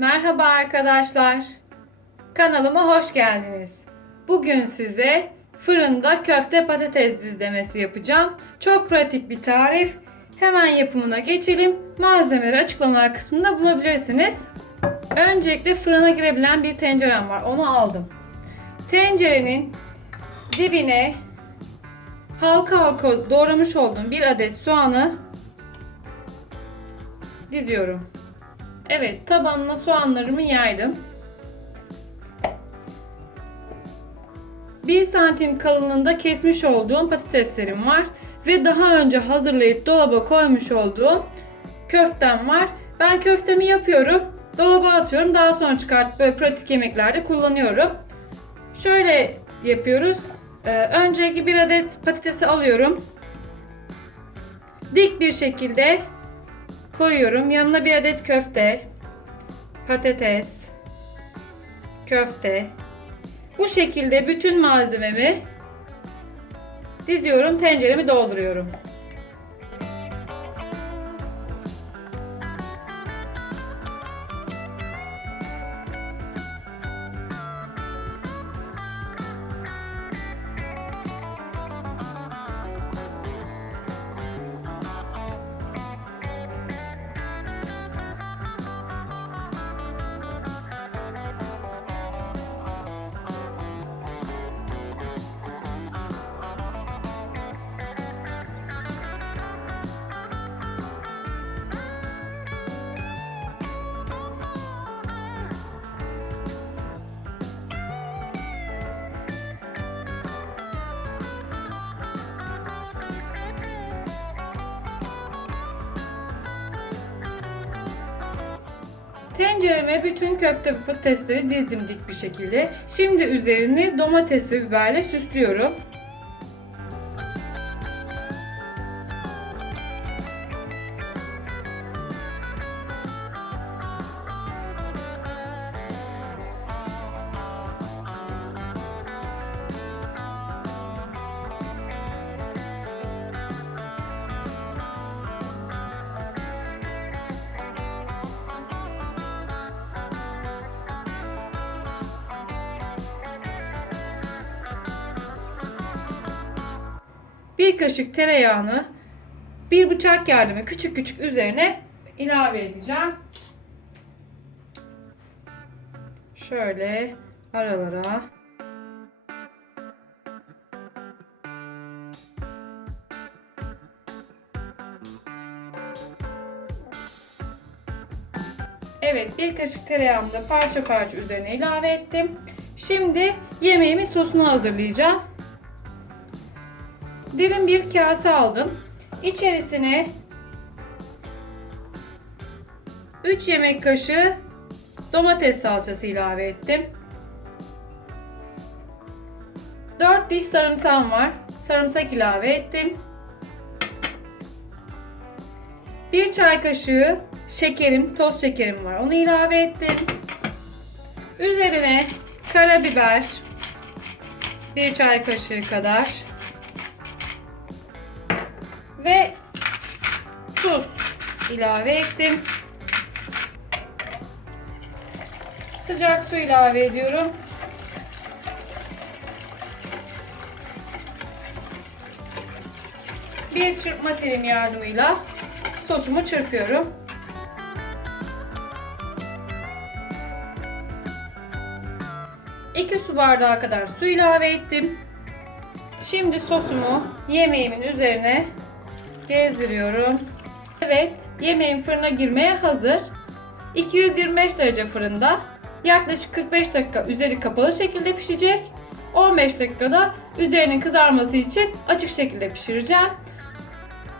Merhaba arkadaşlar. Kanalıma hoş geldiniz. Bugün size fırında köfte patates dizlemesi yapacağım. Çok pratik bir tarif. Hemen yapımına geçelim. Malzemeleri açıklamalar kısmında bulabilirsiniz. Öncelikle fırına girebilen bir tencerem var. Onu aldım. Tencerenin dibine halka halka doğramış olduğum bir adet soğanı diziyorum. Evet, tabanına soğanlarımı yaydım. 1 santim kalınlığında kesmiş olduğum patateslerim var. Ve daha önce hazırlayıp dolaba koymuş olduğum köftem var. Ben köftemi yapıyorum. Dolaba atıyorum. Daha sonra çıkartıp böyle pratik yemeklerde kullanıyorum. Şöyle yapıyoruz. Ee, önceki bir adet patatesi alıyorum. Dik bir şekilde koyuyorum. Yanına bir adet köfte, patates, köfte. Bu şekilde bütün malzememi diziyorum, tenceremi dolduruyorum. Tencereme bütün köfte patatesleri dizdim dik bir şekilde. Şimdi üzerini domates biberle süslüyorum. Bir kaşık tereyağını bir bıçak yardımı küçük küçük üzerine ilave edeceğim. Şöyle aralara. Evet bir kaşık tereyağımı da parça parça üzerine ilave ettim. Şimdi yemeğimin sosunu hazırlayacağım. Derin bir kase aldım. İçerisine 3 yemek kaşığı domates salçası ilave ettim. 4 diş sarımsağım var. Sarımsak ilave ettim. 1 çay kaşığı şekerim, toz şekerim var. Onu ilave ettim. Üzerine karabiber 1 çay kaşığı kadar ve tuz ilave ettim. Sıcak su ilave ediyorum. Bir çırpma telim yardımıyla sosumu çırpıyorum. İki su bardağı kadar su ilave ettim. Şimdi sosumu yemeğimin üzerine gezdiriyorum. Evet, yemeğim fırına girmeye hazır. 225 derece fırında yaklaşık 45 dakika üzeri kapalı şekilde pişecek. 15 dakikada üzerinin kızarması için açık şekilde pişireceğim.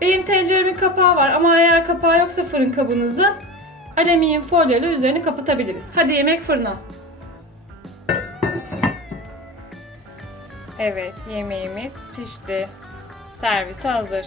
Benim tenceremin kapağı var ama eğer kapağı yoksa fırın kabınızın alüminyum folyo ile üzerini kapatabiliriz. Hadi yemek fırına. Evet, yemeğimiz pişti. Servis hazır.